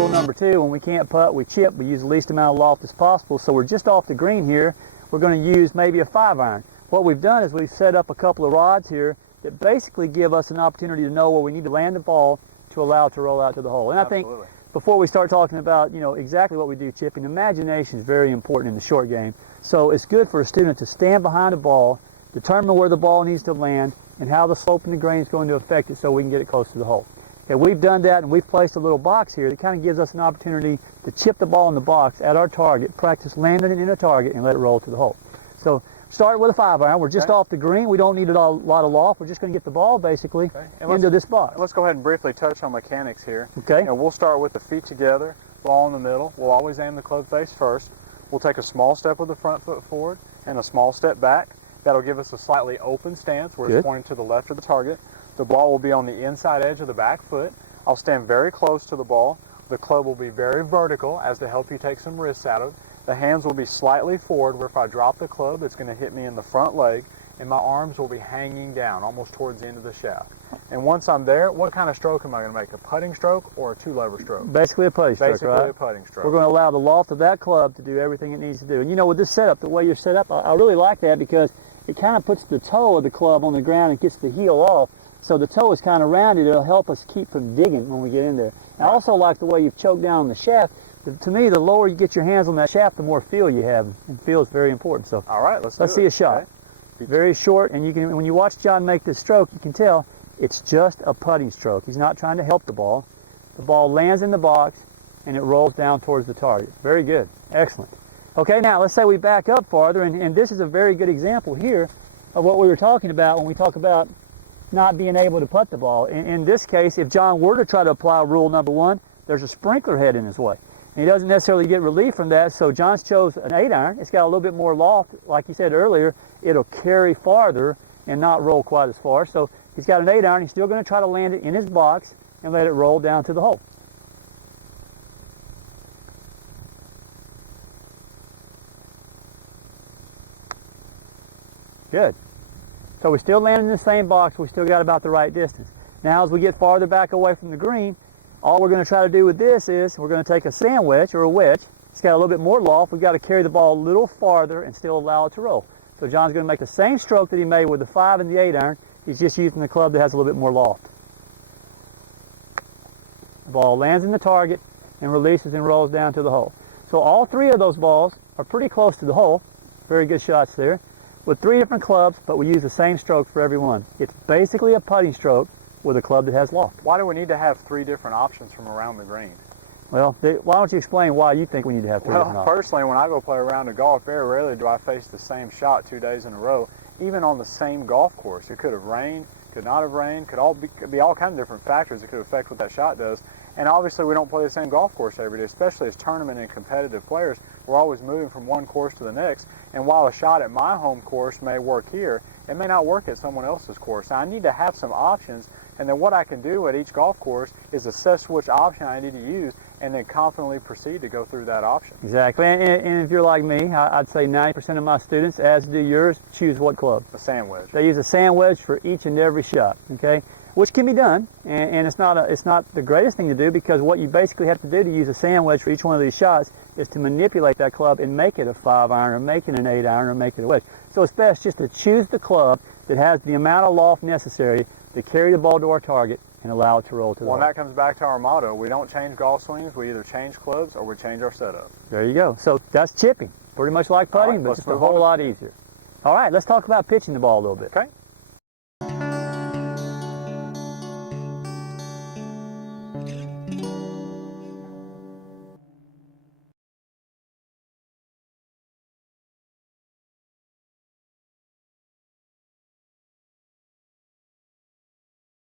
rule number 2. When we can't putt, we chip. We use the least amount of loft as possible. So we're just off the green here. We're going to use maybe a 5-iron. What we've done is we've set up a couple of rods here that basically give us an opportunity to know where we need to land the ball to allow it to roll out to the hole. And Absolutely. I think before we start talking about, exactly what we do chipping, imagination is very important in the short game. So it's good for a student to stand behind the ball, determine where the ball needs to land, and how the slope in the grain is going to affect it so we can get it close to the hole. Okay, we've done that, and we've placed a little box here that kind of gives us an opportunity to chip the ball in the box at our target, practice landing it in a target, and let it roll to the hole. So start with a 5-iron. We're just off the green. We don't need a lot of loft. We're just going to get the ball basically into this box. Let's go ahead and briefly touch on mechanics here. Okay. We'll start with the feet together, ball in the middle. We'll always aim the club face first. We'll take a small step with the front foot forward and a small step back. That'll give us a slightly open stance where it's pointing to the left of the target. The ball will be on the inside edge of the back foot. I'll stand very close to the ball. The club will be very vertical as to help you take some risks out of it. The hands will be slightly forward where if I drop the club, it's going to hit me in the front leg, and my arms will be hanging down almost towards the end of the shaft. And once I'm there, what kind of stroke am I going to make? A putting stroke or a 2-lever stroke? Basically a putting stroke, Basically right? a putting stroke. We're going to allow the loft of that club to do everything it needs to do. And with this setup, the way you're set up, I really like that because it kind of puts the toe of the club on the ground and gets the heel off. So the toe is kind of rounded. It'll help us keep from digging when we get in there. I also like the way you've choked down on the shaft. To me, the lower you get your hands on that shaft, the more feel you have. And feel is very important. So all right, let's see a shot. Okay. Very short, and when you watch John make this stroke, you can tell it's just a putting stroke. He's not trying to help the ball. The ball lands in the box, and it rolls down towards the target. Very good. Excellent. Okay, now let's say we back up farther, and this is a very good example here of what we were talking about when we talk about not being able to putt the ball. In this case, if John were to try to apply rule number 1, there's a sprinkler head in his way. And he doesn't necessarily get relief from that, so John's chose an 8-iron. It's got a little bit more loft. Like you said earlier, it'll carry farther and not roll quite as far. So he's got an 8-iron. He's still going to try to land it in his box and let it roll down to the hole. Good. So we're still landing in the same box. We still got about the right distance. Now as we get farther back away from the green, all we're going to try to do with this is we're going to take a sand wedge or a wedge. It's got a little bit more loft. We've got to carry the ball a little farther and still allow it to roll. So John's going to make the same stroke that he made with the 5 and the 8-iron. He's just using the club that has a little bit more loft. The ball lands in the target and releases and rolls down to the hole. So all 3 of those balls are pretty close to the hole. Very good shots there. With 3 different clubs, but we use the same stroke for every one. It's basically a putting stroke with a club that has loft. Why do we need to have 3 different options from around the green? Well, why don't you explain why you think we need to have 3 different options? Well, personally, when I go play around a golf, very rarely do I face the same shot 2 days in a row, even on the same golf course. It could have rained, could not have rained, could be all kinds of different factors that could affect what that shot does. And obviously, we don't play the same golf course every day, especially as tournament and competitive players. We're always moving from one course to the next. And while a shot at my home course may work here, it may not work at someone else's course. Now, I need to have some options, and then what I can do at each golf course is assess which option I need to use and then confidently proceed to go through that option. Exactly. And if you're like me, I'd say 90% of my students, as do yours, choose what club? A sand wedge. They use a sand wedge for each and every shot, okay? Which can be done, and it's not the greatest thing to do because what you basically have to do to use a sand wedge for each one of these shots is to manipulate that club and make it a 5-iron or make it an 8-iron or make it a wedge. So it's best just to choose the club that has the amount of loft necessary to carry the ball to our target and allow it to roll to the hole. Well, that comes back to our motto. We don't change golf swings. We either change clubs or we change our setup. There you go. So that's chipping. Pretty much like putting, but just a whole lot easier. All right, let's talk about pitching the ball a little bit. Okay.